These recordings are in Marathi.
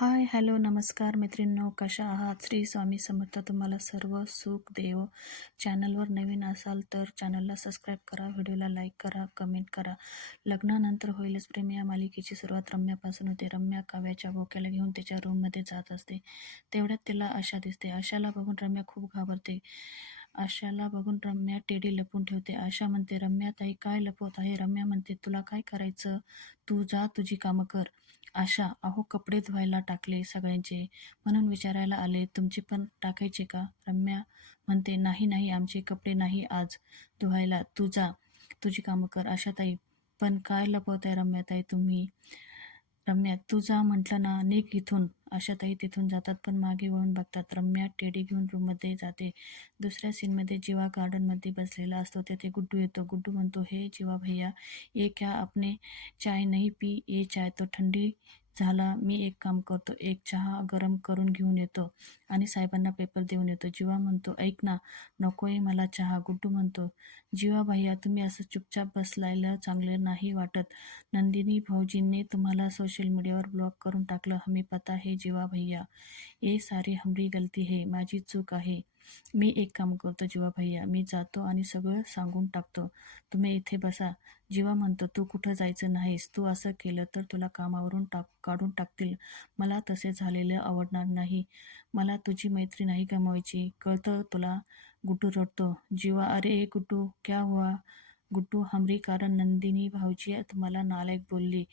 हाय, हॅलो, नमस्कार मैत्रिणींनो, कशा आहात? श्री स्वामी समर्थ तुम्हाला सर्व सुख देव. चॅनलवर नवीन असाल तर चॅनलला सबस्क्राईब करा, व्हिडिओला लाईक करा, कमेंट करा. लग्नानंतर होईलच प्रेम या मालिकेची सुरुवात रम्यापासून होते. रम्या काव्याच्या बोक्याला घेऊन त्याच्या रूममध्ये जात असते. तेवढ्यात तिला आशा दिसते. आशाला बघून रम्या खूप घाबरते. आशाला बघून रम्या टेडी लपून ठेवते. आशा म्हणते, रम्या ताई काय लपवत आहे? रम्या म्हणते, तुला काय करायचं? तू जा, तुझी कामं कर. आशा, अहो कपडे धुवायला टाकले सगळ्यांचे, म्हणून विचारायला आले. तुमचे पण टाकायचे का? रम्या म्हणते, नाही नाही, आमचे कपडे नाही आज धुवायला. तू जा, तुझी कामं कर. आशाताई, पण काय लपवताय रम्याताई तुम्ही? रम्या, तू जा म्हटलं ना, निघ इथून. आशाताई तिथून जातात, पण मागे वळून बघतात. रम्या टेडी घेऊन रूममध्ये जाते. दुसऱ्या सीनमध्ये जीवा गार्डनमध्ये बसलेला असतो. तेथे गुड्डू येतो. गुड्डू म्हणतो, हे जीवा भैया, ये क्या आपने चाय नहीं पी? ये चाय तो ठंडी झाला. मी एक काम करतो, एक चहा गरम करून घेऊन येतो आणि साहेबांना पेपर देऊन येतो. जीवा म्हणतो, ऐक ना, नकोय मला चहा. गुड्डू म्हणतो, जीवा भैया, तुम्ही असं चुपचाप बसलायला चांगलं नाही वाटत. नंदिनी भाऊजींनी तुम्हाला सोशल मीडियावर ब्लॉक करून टाकलं, हमें पता है जीवा भैया. ये सारी हमरी गलती है, माझी चूक आहे. मी एक काम करतो जीवा भैया, मी जातो आणि सगळं सांगून टाकतो. तुम्ही इथे बसा. जीवा म्हणतो, तू कुठं जायचं नाहीस. तू असं केलं तर तुला कामावरून काढून टाकतील. मला तसे झालेलं आवडणार नाही. मला तुझी मैत्री नाही गमवायची, कळतं तुला? गुड्डू रडतो. जीवा, अरे गुड्डू, क्या हुआ? गुड्डू, हमरी कारण नंदिनी भाऊजी तुम्हाला नालायक बोलली,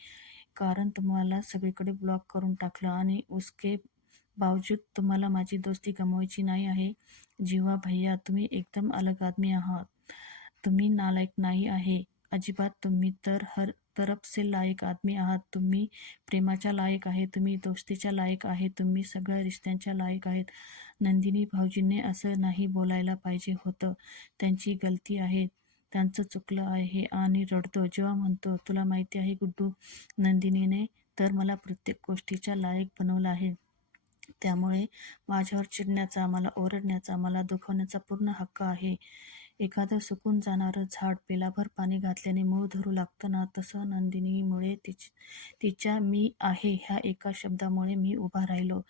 कारण तुम्हाला सगळीकडे ब्लॉक करून टाकलं आणि उसके बावजूद तुम्हाला माझी दोस्ती गमवायची नाही आहे. जीवा भैया, तुम्ही एकदम अलग आदमी आहात. तुम्ही नालायक नाही आहे अजिबात. तुम्ही तर हर तरफ से लायक आदमी आहात. तुम्ही प्रेमाच्या लायक आहे, तुम्ही दोस्तीच्या लायक आहे, तुम्ही सगळ्या रिश्त्यांच्या लायक आहेत. नंदिनी भाऊजींनी असं नाही बोलायला पाहिजे होतं. त्यांची गलती आहे, त्यांचं चुकलं आहे. आणि रडतो. जेव्हा म्हणतो, तुला माहिती आहे गुड्डू, नंदिनीने तर मला प्रत्येक गोष्टीच्या लायक बनवलं आहे. त्यामुळे माझ्यावर चिडण्याचा, मला ओरडण्याचा, मला दुखवण्याचा पूर्ण हक्क आहे. एखादं सुकून जाणारं झाड पेलाभर पाणी घातल्याने मूळ धरू लागतं ना, तसं नंदिनीमुळे तिच्या मी आहे ह्या एका शब्दामुळे मी उभा राहिलो.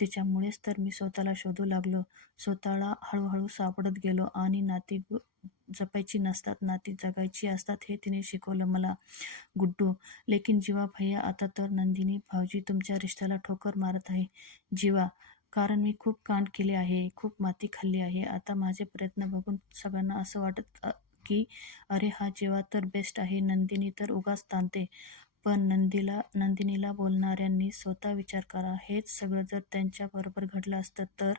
तिच्यामुळेच तर मी स्वतःला शोधू लागलो, स्वतःला हळूहळू सापडत गेलो. आणि नाती जपायची नसतात, नाती जगायची असतात, हे तिने शिकवलं मला. गुड्डू, लेकिन जीवा भैया, आता तर नंदिनी भाऊजी तुमच्या रिश्त्याला ठोकर मारत आहे. जीवा, कारण मी खूप कांड केले आहे, खूप माती खाल्ली आहे. आता माझे प्रयत्न बघून सगळ्यांना असं वाटत की अरे हा जीवा तर बेस्ट आहे, नंदिनी तर उगाच ताणते. पण नंदिनीला बोलणाऱ्यांनी स्वतः विचार करा, हेच सगळं जर त्यांच्याबरोबर घडलं असतं तर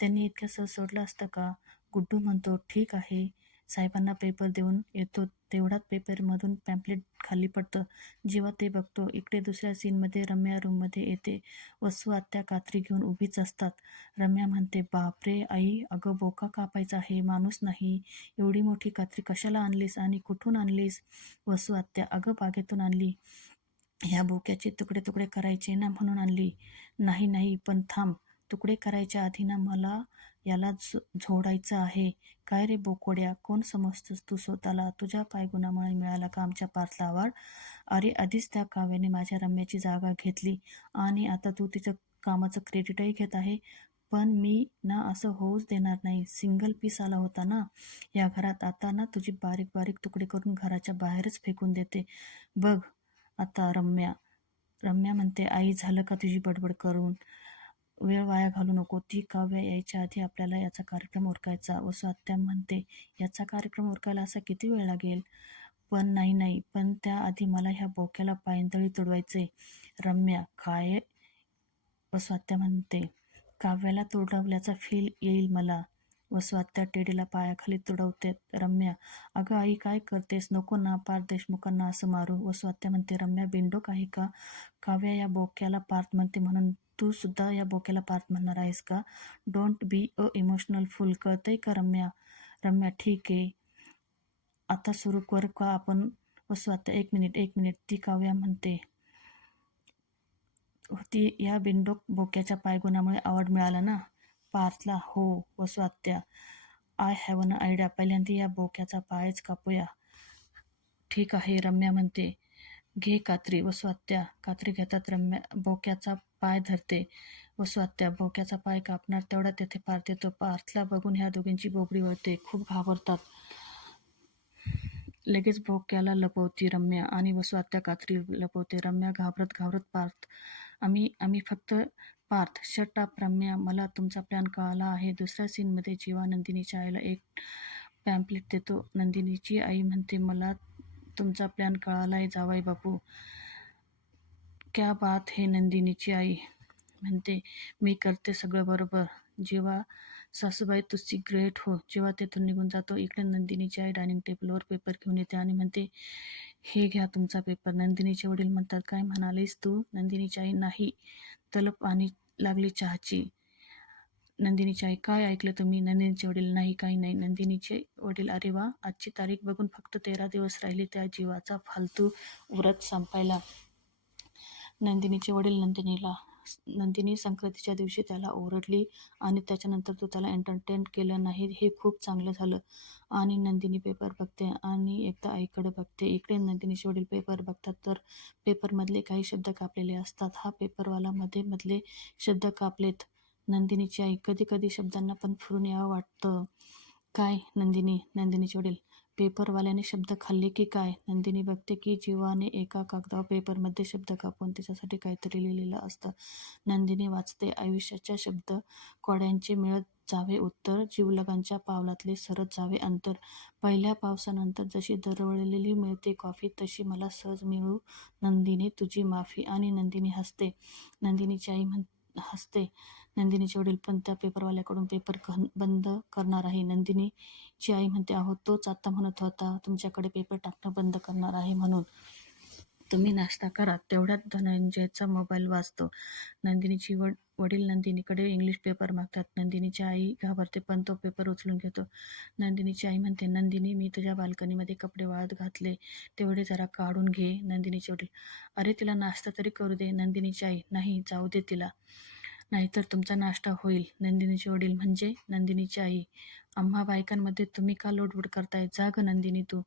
त्यांनी इतकं सहज सोडलं असतं का? गुड्डू म्हणतो, ठीक आहे, साहेबांना पेपर देऊन येतो. तेवढ्यात पेपरमधून पॅम्पलेट खाली पडतं. जेव्हा ते बघतो, इकडे दुसऱ्या सीनमध्ये रम्या रूममध्ये येते. वसू आत्या कात्री घेऊन उभीच असतात. रम्या म्हणते, बापरे आई, अगं बोका कापायचा आहे, माणूस नाही. एवढी मोठी कात्री कशाला आणलीस आणि कुठून आणलीस? वसू आत्या, अगं बागेतून आणली. ह्या बोक्याचे तुकडे तुकडे करायचे ना, म्हणून आणली. नाही नाही, पण थांब, तुकडे करायच्या आधी ना मला याला झोडायचं आहे. काय रे बोकोड्या, कोण समजतोस तू स्वतःला? तुझ्या पायगुणामुळे मिळाला का आमच्या पार्थला अवॉर्ड? अरे आधीच त्या काव्याने माझ्या रम्याची जागा घेतली आणि आता तू तिचं कामाचं क्रेडिटही घेत आहे. पण मी ना असं होऊच देणार नाही. सिंगल पीस आला होता ना या घरात, आता ना तुझी बारीक बारीक तुकडे करून घराच्या बाहेरच फेकून देते बघ आता. रम्या रम्या म्हणते, आई झालं का तुझी बडबड करून? वेळ वाया घालू नको. ती काव्य यायच्या आधी आपल्याला याचा कार्यक्रम उरकायचा. वसू आत्या म्हणते, याचा कार्यक्रम उरकायला असा किती वेळ लागेल? पण नाही नाही, पण त्याआधी मला ह्या बोक्याला पायंदळी तुडवायचे. रम्या, काय? वसू आत्या म्हणते, काव्याला तुडवल्याचा फील येईल मला. वसू आत्या टेडीला पायाखाली तुडवते. रम्या, अगं आई काय करतेस? नको ना, पार्थ देशमुखांना असं मारू. वसू आत्या म्हणते, रम्या बिंडोक आहे का? काव्या या बोक्याला पार्थ म्हणते म्हणून तू सुद्धा या बोक्याला पार्थ म्हणणार आहेस का? डोंट बी अ इमोशनल फुल, कळतंय का रम्या? रम्या, ठीक आहे, आता सुरू कर का आपण? वसू आत्या, एक मिनिट, ती काव्या म्हणते, ती या बिंडोक बोक्याच्या पायगुणामुळे अवॉर्ड मिळाला ना पार्थला? हो. वसू आत्या, आय हॅव अन आयडिया, पहिल्यांदा या बोक्याचा पायच कापूया. ठीक आहे, रम्या म्हणते, घे कात्री. वसुआत्या कात्री घेतात. रम्या बोक्याचा पाय धरते. वसुआत्या बोक्याचा पाय कापणार तेवढा तेथे पार्थ येतो. पार्थला बघून ह्या दोघींची बोबडी वळते. खूप घाबरतात. लगेच बोक्याला लपवती रम्या आणि वसुआत्या कात्री लपवते. रम्या घाबरत घाबरत पार्थ आम्ही फक्त पार्थ शट अप रम्या, मला तुमचा प्लॅन कळाला आहे. दुसऱ्या सीनमध्ये जीवा नंदिनीच्या आईला एक पॅम्पलेट देतो. नंदिनीची आई म्हणते, मला तुमचा प्लॅन कळालाय जावई बापू. क्या बात है. नंदिनीची आई म्हणते, मी करते सगळं बरोबर. जेव्हा सासूबाई तुझी ग्रेट हो. जेव्हा तेथून निघून जातो. इकडे नंदिनीची आई डायनिंग टेबलवर पेपर घेऊन येते आणि म्हणते, हे घ्या तुमचा पेपर. नंदिनीचे वडील म्हणतात, काय म्हणालीस तू? नंदिनीची आई, नाही, तलप आणि लागली चहाची. नंदिनीची आई, काय ऐकलं तुम्ही? नंदिनीचे वडील, नाही, काही नाही. नंदिनीचे वडील, अरे वा, आजची तारीख बघून फक्त 13 दिवस राहिले त्या जीवाचा फालतू व्रत संपायला. नंदिनीचे वडील नंदिनी संक्रांतीच्या दिवशी त्याला ओरडली आणि त्याच्यानंतर तू त्याला एंटरटेन केलं नाही, हे खूप चांगलं झालं. आणि नंदिनी पेपर बघते आणि एकदा आईकडे बघते. इकडे नंदिनीचे वडील पेपर बघतात तर पेपरमधले काही शब्द कापलेले असतात. हा पेपरवाला मधले शब्द कापलेत. नंदिनीची आई, कधी कधी शब्दांना पण फिरून यावं वाटतं. काय नंदिनीचे वडील, पेपरवाल्याने शब्द खाल्ले की काय? नंदिनी बघते की जीवाने एका कागदावर पेपरमध्ये शब्द कापून त्याच्यासाठी काहीतरी लिहिलेलं असतं. नंदिनी वाचते, आयुष्याच्या शब्द कोड्यांचे मिळत जावे उत्तर, जीवलगांच्या पावलातले सरत जावे अंतर. पहिल्या पावसानंतर जशी दरवळलेली मिळते कॉफी, तशी मला सहज मिळू नंदिनी तुझी माफी. आणि नंदिनी हसते. नंदिनीची आई हसते. नंदिनीचे वडील पण त्या पेपरवाल्याकडून पेपर बंद करणार आहे. नंदिनीची आई म्हणते, अहो तोच आता म्हणत होता तुमच्याकडे पेपर टाकणं बंद करणार आहे म्हणून. तुम्ही नाश्ता करा. तेवढ्यात धनंजयचा मोबाईल वाजतो. नंदिनीची वडील नंदिनीकडे इंग्लिश पेपर मागतात. नंदिनीची आई घाबरते पण तो पेपर उचलून घेतो. नंदिनीची आई म्हणते, नंदिनी, मी तुझ्या बाल्कनीमध्ये कपडे वाळत घातले, तेवढे जरा काढून घे. नंदिनीचे वडील, अरे तिला नाश्ता तरी करू दे. नंदिनीची आई, नाही, जाऊ दे तिला, नाहीतर तुमचा नाश्ता होईल. नंदिनीचे वडील, म्हणजे? नंदिनीची आई, आम्हा बायकांमध्ये तुम्ही का लोडवोड करताय? जा ग नंदिनी तू.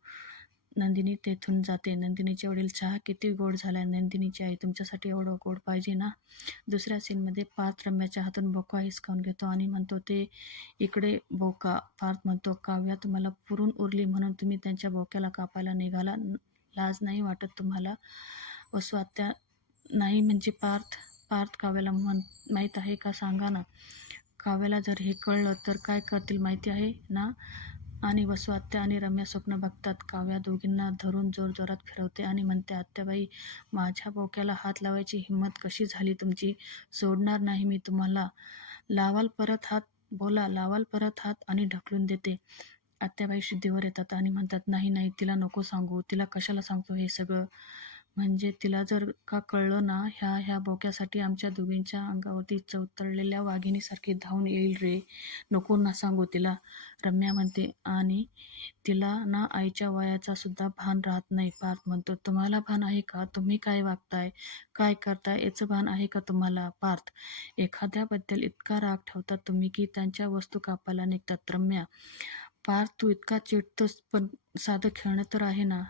नंदिनी तेथून जाते. नंदिनीचे वडील, चहा किती गोड झालाय. नंदिनीची आई, तुमच्यासाठी एवढं गोड पाहिजे ना? दुसऱ्या सीनमध्ये पार्थ रम्याच्या हातून बोका हिसकावून घेतो आणि म्हणतो, ते इकडे बोका. पार्थ म्हणतो, काव्या तुम्हाला पुरून उरली म्हणून तुम्ही त्यांच्या बोक्याला कापायला निघाला, लाज नाही वाटत तुम्हाला? वसुआत्या, नाही म्हणजे पार्थ काव्याला माहीत आहे का, सांगा ना. काव्याला जर हे कळलं तर काय करतील माहिती आहे ना? आणि वसुआत्या आणि रम्या स्वप्न बघतात. काव्या दोघींना धरून जोरजोरात फिरवते आणि म्हणते, आत्याबाई, माझ्या बोक्याला हात लावायची हिंमत कशी झाली तुमची? सोडणार नाही मी तुम्हाला. लावाल परत हात, बोला, लावाल परत हात. आणि ढकलून देते. आत्याबाई शुद्धीवर येतात आणि म्हणतात, नाही, तिला नको सांगू. तिला कशाला सांगतो हे सगळं? म्हणजे तिला जर का कळलं ना, ह्या बोक्यासाठी आमच्या दोघींच्या अंगावरती चवतळलेल्या वाघिणीसारखी धावून येईल रे. नको ना सांगू तिला. रम्या म्हणते, आणि तिला ना आईच्या वयाचा सुद्धा भान राहत नाही. पार्थ म्हणतो, तुम्हाला भान आहे का? तुम्ही काय वागताय, काय करताय, याचं भान आहे का तुम्हाला? पार्थ, एखाद्याबद्दल इतका राग ठेवतात तुम्ही की त्यांच्या वस्तू कापायला निघतात. रम्या, पार्थ, तू इतका चिडतोस, पण साधं खेळणं तर आहे ना.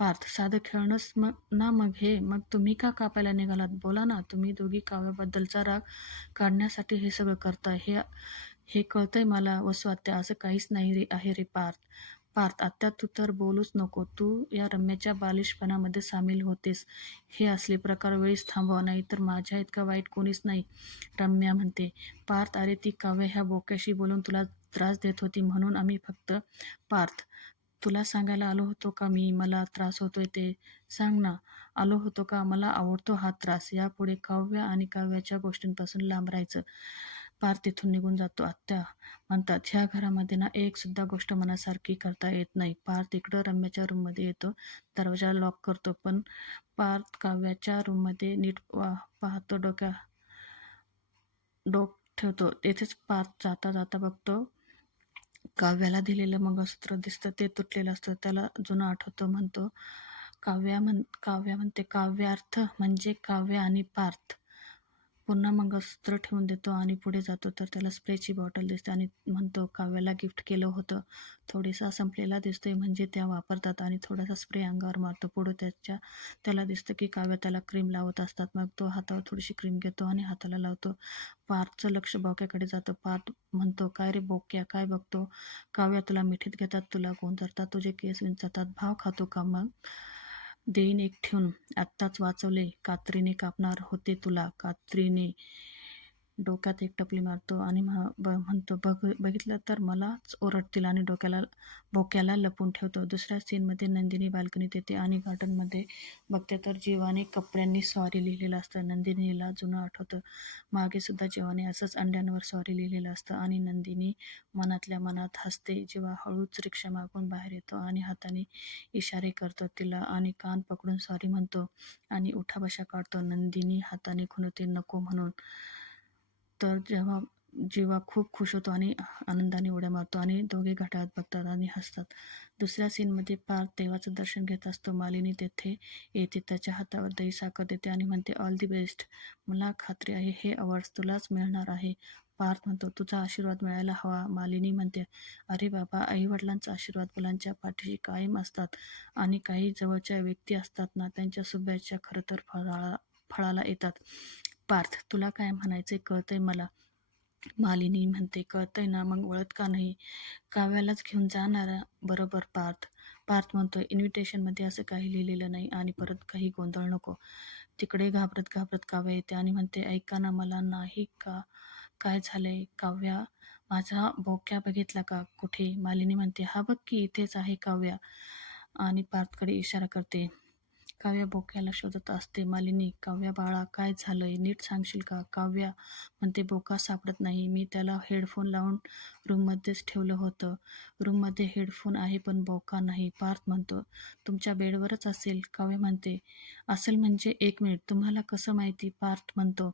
पार्थ, साधं खेळणंच ना मग हे, मग तुम्ही का कापायला निघालात? बोला ना. तुम्ही दोघी काव्याबद्दलचा राग काढण्यासाठी हे सगळं करताय, हे कळतंय मला. वसुआत्या, असं काहीच नाही रे आहे रे पार्थ, आत्या तू तर बोलूच नको. तू या रम्याच्या बालिशपणामध्ये सामील होतेस. हे असले प्रकार वेळीच थांबवा, नाही तर माझ्या इतका वाईट कोणीच नाही. रम्या म्हणते, पार्थ, अरे ती काव्य ह्या बोक्याशी बोलून तुला त्रास देत होती म्हणून आम्ही फक्त. पार्थ, तुला सांगायला आलो होतो का मी मला त्रास होतोय ते? सांग ना. आलो होतो का? मला आवडतो हा त्रास. यापुढे काव्य आणि काव्याच्या गोष्टींपासून लांब राहायचं. पार्थ तिथून निघून जातो. आत्या म्हणतात, ह्या घरामध्ये ना एक सुद्धा गोष्ट मनासारखी करता येत नाही. पार्थ इकडं रम्याच्या रूममध्ये येतो. दरवाजा लॉक करतो. पण पार्थ काव्याच्या रूममध्ये नीट पाहतो, डोक ठेवतो. तेथेच पार्थ जाता जाता बघतो, काव्याला दिलेलं मंगळसूत्र दिसतं. ते तुटलेलं असतं. त्याला जुनं आठवतं. म्हणतो, काव्या म्हणते, काव्यार्थ म्हणजे काव्य आणि पार्थ. पूर्ण मंगळसूत्र ठेवून देतो आणि पुढे जातो तर त्याला स्प्रेची बॉटल दिसते आणि म्हणतो काव्याला गिफ्ट केलं होतं, थोडासा संपलेला दिसतोय म्हणजे त्या वापरतात आणि थोडासा स्प्रे अंगावर मारतो. पुढे त्याला दिसतं की काव्या त्याला क्रीम लावत असतात. मग तो हातावर थोडीशी क्रीम घेतो आणि हाताला लावतो. पार्थचं लक्ष बोक्याकडे जातं. पार्थ म्हणतो, काय रे बोक्या, काय बघतो? काव्या, तुला मिठीत घेतात, तुला गोंजरतात, तुझे केस विंचरतात, भाव खातो का मग? देईन एक ठेवून, आत्ताच वाचवले, कात्रीने कापणार होते तुला, कात्रीने. डोक्यात एक टपली मारतो आणि म्हणतो, बघितलं तर मलाच ओरडतील आणि बोक्याला लपून ठेवतो. दुसऱ्या सीनमध्ये नंदिनी बाल्कनीत येते आणि गार्डनमध्ये बघते तर जीवाने कपड्यांनी सॉरी लिहिलेलं असतं. नंदिनीला जुनं आठवतं. मागे सुद्धा जीवाने असंच अंड्यांवर सॉरी लिहिलेलं असतं आणि नंदिनी मनातल्या मनात हसते. जीवा हळूच रिक्षा मागून बाहेर येतो आणि हाताने इशारे करतो तिला आणि कान पकडून सॉरी म्हणतो आणि उठाबशा काढतो. नंदिनी हाताने खुणवते नको म्हणून. तर जीवा खूप खुश होतो आणि आनंदाने उड्या मारतो आणि दोघे घड्याळात बघतात आणि हसतात. दुसऱ्या सीनमध्ये पार्थ देवाचं दर्शन घेत असतो. मालिनी तेथे येते, त्याच्या हातावर दही साखर देते आणि म्हणते, ऑल दी बेस्ट, मला खात्री आहे हे अवॉर्ड्स तुलाच मिळणार आहे. पार्थ म्हणतो, तुझा आशीर्वाद मिळायला हवा. मालिनी म्हणते, अरे बाबा, आईवडिलांचा आशीर्वाद मुलांच्या पाठीशी कायम असतात आणि काही जवळच्या व्यक्ती असतात ना, त्यांच्या शुभेच्छा खरं तर फळाला येतात. पार्थ, तुला काय म्हणायचे कळतंय मला. मालिनी म्हणते, कळतंय ना, मग वळत का नाही? काव्यालाच घेऊन जाणारा बरोबर. पार्थ म्हणतोय, इन्व्हिटेशनमध्ये असं काही लिहिलेलं नाही आणि परत काही गोंधळ नको. तिकडे घाबरत घाबरत काव्या येते आणि म्हणते, ऐका ना, मला नाही का काय झालंय? काव्या, माझा बोक्या बघितला का कुठे? मालिनी म्हणते, हा बघ की, इथेच आहे काव्या. आणि पार्थकडे इशारा करते. काव्या बोक्याला शोधत असते. मालिनी, काव्या बाळा, काय झालंय? नीट सांगशील का? काव्या म्हणते, बोका सापडत नाही. मी त्याला हेडफोन लावून रूममध्येच ठेवलं होतं. रूममध्ये हेडफोन आहे पण बोका नाही. पार्थ म्हणतो, तुमच्या बेडवरच असेल. काव्या म्हणते, असेल म्हणजे? एक मिनिट, तुम्हाला कसं माहिती? पार्थ म्हणतो,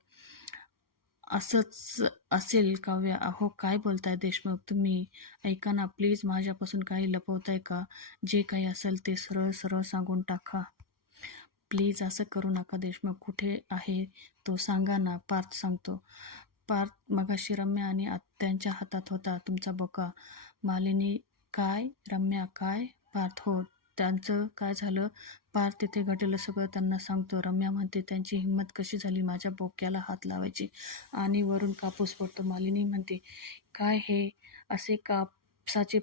असंच असेल. काव्या, अहो काय बोलताय देशमुख तुम्ही? ऐका ना प्लीज, माझ्यापासून काही लपवताय का? जे काही असेल ते सरळ सरळ सांगून टाका. प्लीज असं करू नका देशमुख. कुठे आहे तो सांगा ना. पार्थ सांगतो. पार्थ, मगाशी रम्या आणि आत्यांच्या हातात होता तुमचा बोका. मालिनी, काय? रम्या काय? पार्थ, हो. त्यांचं काय झालं? पार्थ तिथे घडलेलं सगळं त्यांना सांगतो. रम्या म्हणते, त्यांची हिंमत कशी झाली माझ्या बोक्याला हात लावायची? आणि वरून कापूस पडतो. मालिनी म्हणते, काय हे असे कापसाचे